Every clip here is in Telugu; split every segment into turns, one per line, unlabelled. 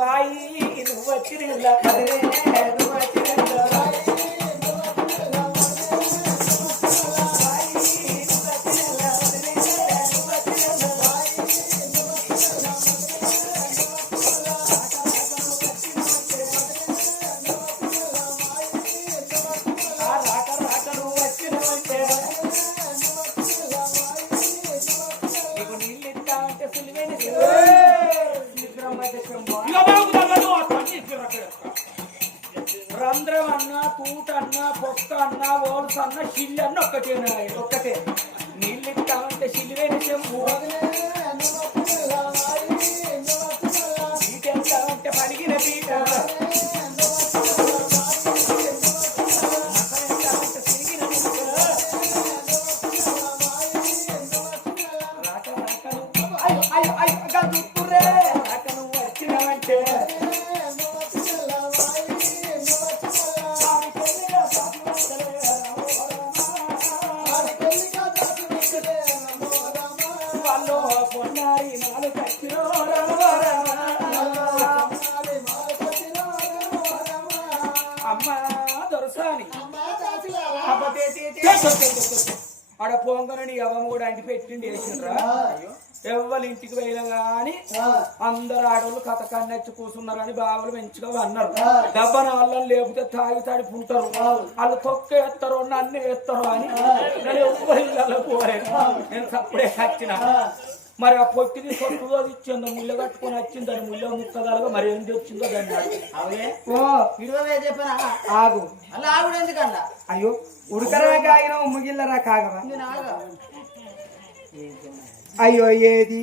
వాయి నువ్వు వచ్చిన నువ్వు అన్న నీళ్ళు ఇస్తామంటే షిల్లువైన చెంపు అంటే పీట మసలిస్తామంటే రాక అయ్యో అయ్యో కాదు దొరసాని ఆడ పోంగనని అవమ్మ కూడా అంటి పెట్టిండి వేసిండ్రా ఎవ్వరి ఇంటికి పోయినా గాని అందరు ఆడవాళ్ళు కథ కన్నెచ్చి కూర్చున్నారని బావులు మంచిగా అన్నారు. డబ్బన వాళ్ళని లేకపోతే తాగి తడిపుంటారు. వాళ్ళు తొక్క ఎత్తారు నన్ను ఎత్తారు అని నేను ఎవ్వరి ఇళ్ళలో పోయాను నేను సప్పుడే వచ్చిన మరి ఆ పొట్టిది సొట్టుగా ఇచ్చిందో ముళ్ళ కట్టుకొని వచ్చింది దాని ముళ్ళ ముక్కగలగా మరి ఏం తెచ్చిందో దాన్ని.
అవునే
ఓ
చెప్పనా?
ఆగు.
అలా ఆవిడ ఎందుకన్నా?
అయ్యో ఉడకరా కాగిన ముగిల్లరా కాగవా?
నేను ఆగా
అయ్యో ఏది?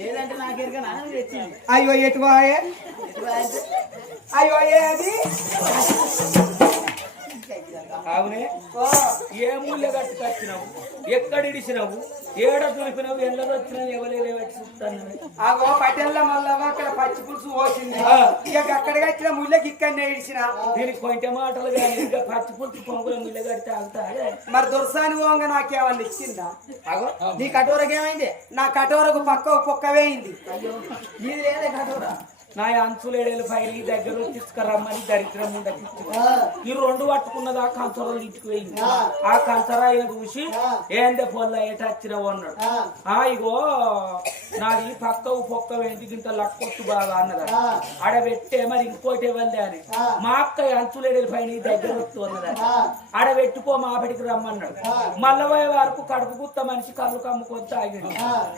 ఏదంటే నాకు ఎరగనా? అని తెచ్చింది.
అయ్యో ఎటు వాయే
ఎటువా అంటే?
అయ్యో ఏది? అవునే? ఏ మూల్య కట్టి కట్టినావు ఎక్కడ ఇడిచినావు ఏడ దులిపినావు? ఎల్ల వచ్చినావు ఎవరే లేవచ్చి చూస్తాను
ఆగో పటెల్ల మల్లవ అక్కడ పచ్చి పులుసు పోసింది. ఇక అక్కడికి వచ్చిన ముళ్ళకి ఇక్కడనే ఇడిచిన
దీనికి కొంచెం మాటలు కానీ ఇంకా పచ్చి పులుసు పొంగుల ముళ్ళ కడితే ఆగుతాడే
మరి దొరసాని పోంగ నాకేమన్నా ఇచ్చిందా?
అగో నీ కటోరకి ఏమైంది
నా కటోరకు పక్క పొక్క వేయింది.
నీది లేదే కటోరా?
నా అంచులేడేలు పైన దగ్గర తీసుకురమ్మని దరిద్రం ఉండకి ఈ రెండు పట్టుకున్నది ఆ కంచరాలు ఇంటికి పోయింది. ఆ. కంచరాయిని చూసి ఏందే పొల్ల ఏటచ్చినావు అన్నాడు. ఆ ఇగో నాది పక్కవు పొక్క వేంటి ఇంత లక్కొట్టు బాగా అన్నది? ఆడ పెట్టే మరి ఇంకోటి ఇవ్వండి అని. మా అక్క అంచులేడేలు పైన దగ్గర వస్తూ అన్నది ఆడ పెట్టుకో మా బడికి రమ్మన్నాడు. పోయే వరకు కడుపు గుత్త మనిషి కళ్ళు కమ్ముకొని తాగిండు.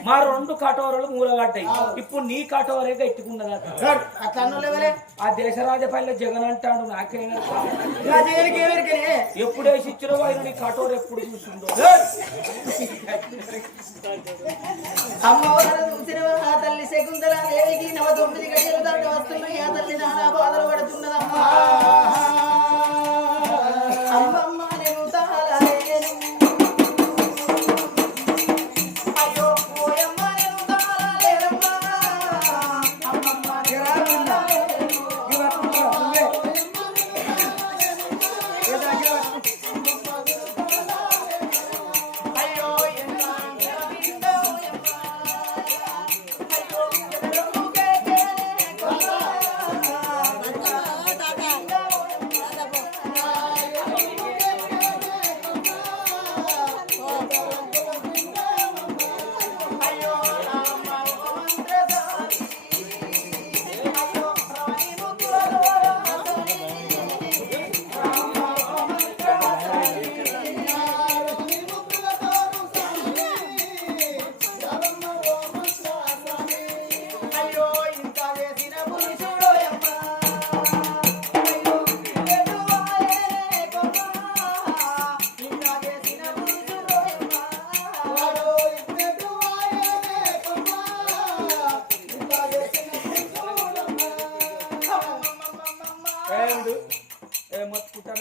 మా రెండు కటోరలు మూలగడ్డాయి ఇప్పుడు నీ కటోరే గట్టుకున్నది ఆ దేశరాజపల్లి జగన్ అంటాడు నాకేనా
నా దేవునికి ఏమెరికనే
ఎప్పుడు వేసి ఆయన నీ కటోర ఎప్పుడు చూసిందో.
అమ్మవారు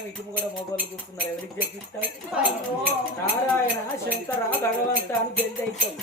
ఇటుము కూడా మగవాళ్ళు కూర్చున్నారు ఎవరికి చెప్పిస్తావు నారాయణ శంకర భగవంత అని జల్ది అవుతావు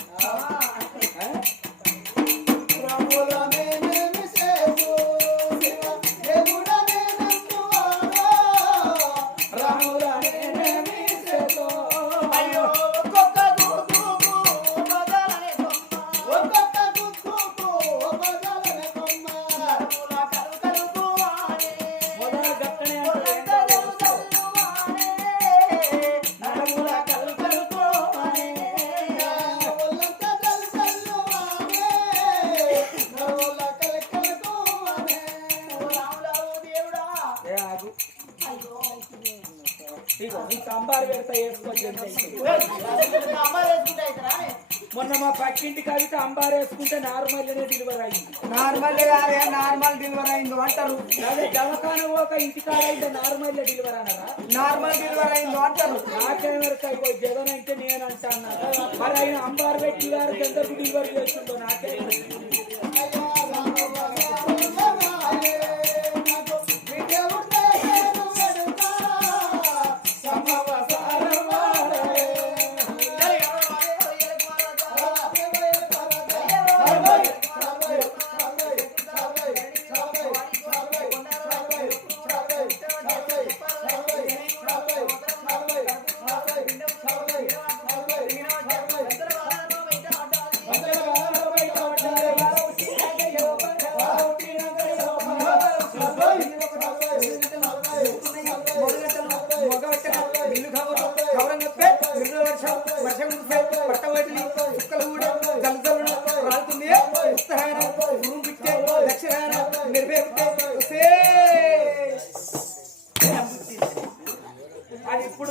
పెడతా వేసుకోవచ్చు ఎంత. మొన్న మా పక్కింటి కవిత అంబారు వేసుకుంటే నార్మల్ డెలివరీ అయింది.
నార్మల్ కాదే నార్మల్ డెలివరీ అయిందో అంటారు.
అదే దవాఖాన ఒక ఇంటికాడ అయితే నార్మల్ డెలివరీ అన్నారా?
నార్మల్ డెలివరీ అయిందో అంటారు.
నాకేమరకు అయిపోయి జగన్ అయితే నేను అంటాను మరి ఆయన అంబారు పెట్టి గారు ఎంతకు డెలివరీ చేస్తుందో నాకే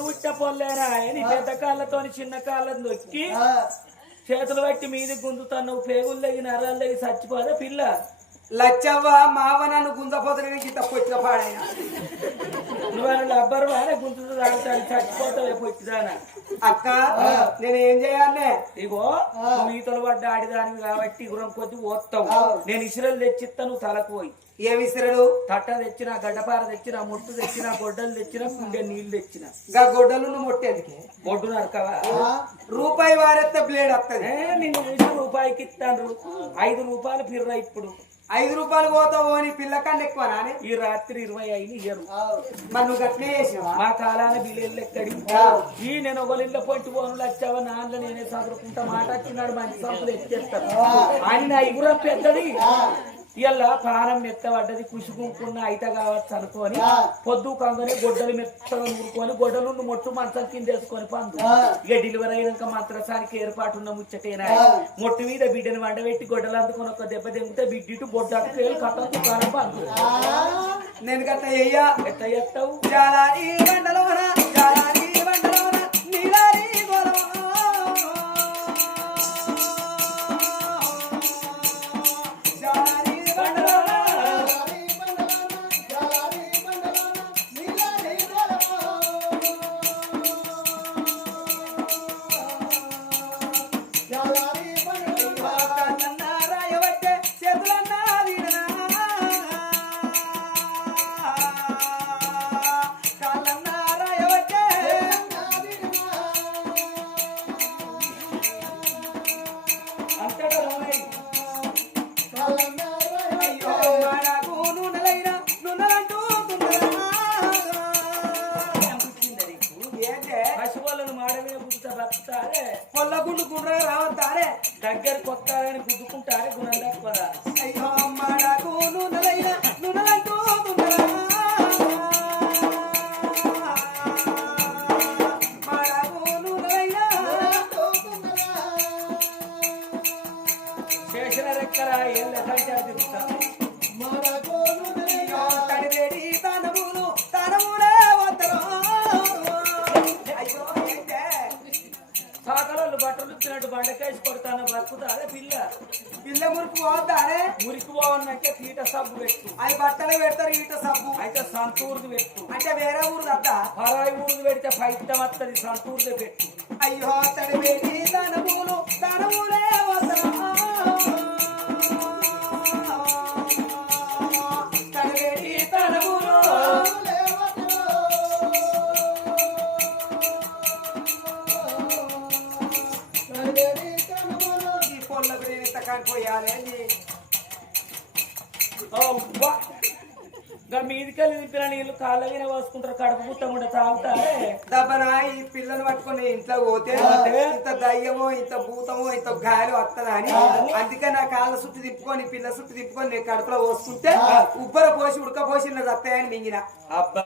ఉట్ట పొల్లేరా అని పెద్ద కాళ్ళతో చిన్న కాళ్ళని నొక్కి చేతులు బట్టి మీద గుంజుతాను పేగులు తగి నరాలు తగి చచ్చిపోదా పిల్ల?
లచ్చవ్వ మావ నన్ను గుంజపోతున్న గీత పొచ్చిన పాడైన?
నువ్వు లబ్బరు వాడే తాగుతాను చచ్చిపోతావు పొచ్చిదానా
అక్క నేను ఏం చేయాలనే
ఇగో నువ్వు ఈతలు పడ్డ ఆడిదానివి కాబట్టి గురం కొద్ది ఓస్తావు నేను ఇసురలు తెచ్చిస్తా నువ్వు తలకు పోయి
ఏ విసిరడు
తట్ట తెచ్చిన గడ్డపార తెచ్చిన ముట్టు తెచ్చిన గొడ్డలు తెచ్చిన కుండే నీళ్ళు తెచ్చిన.
గా గొడ్డలు నువ్వు మొట్టేందుకే
బొడ్డు నరకవా?
రూపాయి వారెత్తే బ్లేడ్ వస్తుంది
నిన్ను చూసి రూపాయికి ఇస్తాను ఐదు రూపాయలు పిర్ర ఇప్పుడు.
ఐదు రూపాయలు పోతావు అని పిల్లకన్నా ఎక్కువ నానే?
ఈ రాత్రి ఇరవై ఐదు ఇయ్యరు.
మరి నువ్వు గట్లే చేసినవా
మా కాలాన బిల్లు ఎక్కడి? ఈ నేను ఒకళ్ళ పొంటి పోనులు వచ్చావా? నాన్న నేనే చదువుకుంటా మాట వచ్చినాడు మంచి సంపలు ఎత్తేస్తాను ఆయన ఇగురం పెద్దది. ఇలా పానం మెత్తబడ్డది కుసుకుంకున్న అయిత కావచ్చు అనుకొని పొద్దు కంగనే గొడ్డలు మెత్తగా నూరుకొని గొడ్డలు మొట్టు మంచం కింద వేసుకొని పండు ఇక డెలివరీ అయినాక మంత్రసానికి ఏర్పాటు ఉన్న ముచ్చటేనా? మొట్టు మీద బిడ్డను వండబెట్టి గొడ్డలు అందుకొని ఒక దెబ్బ దెంగితే బిడ్డిటు బొడ్డాటు పేరు కట్టం దుకాణం పండు
నేను గట్ట అయ్యా
ఎట్ట చేస్తావు
జాలారి బండలోన రావద్దారే
దగ్గర కొత్తారని గుద్దుకుంటారే గుణం తక్కువదా ఇచ్చినట్టు బండకేసి కొడతాను బతుకుతా? అదే పిల్ల.
పిల్ల మురుకు పోవద్దానే
మురికి పోవన్నట్టే తీట సబ్బు పెట్టు.
అవి బట్టలు పెడతారు ఈట సబ్బు.
అయితే సంతూర్ది పెట్టు.
అంటే వేరే ఊరు తప్ప
పరాయి ఊరిది పెడితే ఫైతం వస్తుంది సంతూర్ది పెట్టు.
అయ్యో తడివేడి తానములు తానములే వద్దరో.
మీదికెళ్ళి నింపిన నీళ్ళు కాళ్ళ మీద పోసుకుంటారు కడుపు గుట్ట కూడా తాగుతారే
దబ్బన ఈ పిల్లలు పట్టుకుని ఇంట్లో పోతే ఇంత దయ్యమో ఇంత భూతమో ఇంత గాలి వస్తుందా అని? అందుకే నా కాళ్ళ చుట్టూ తిప్పుకొని పిల్ల చుట్టూ తిప్పుకొని నేను కడుపులో వస్తుంటే ఉబ్బర పోసి ఉడక పోసి నా దత్తాయని మింగిన.
అబ్బా.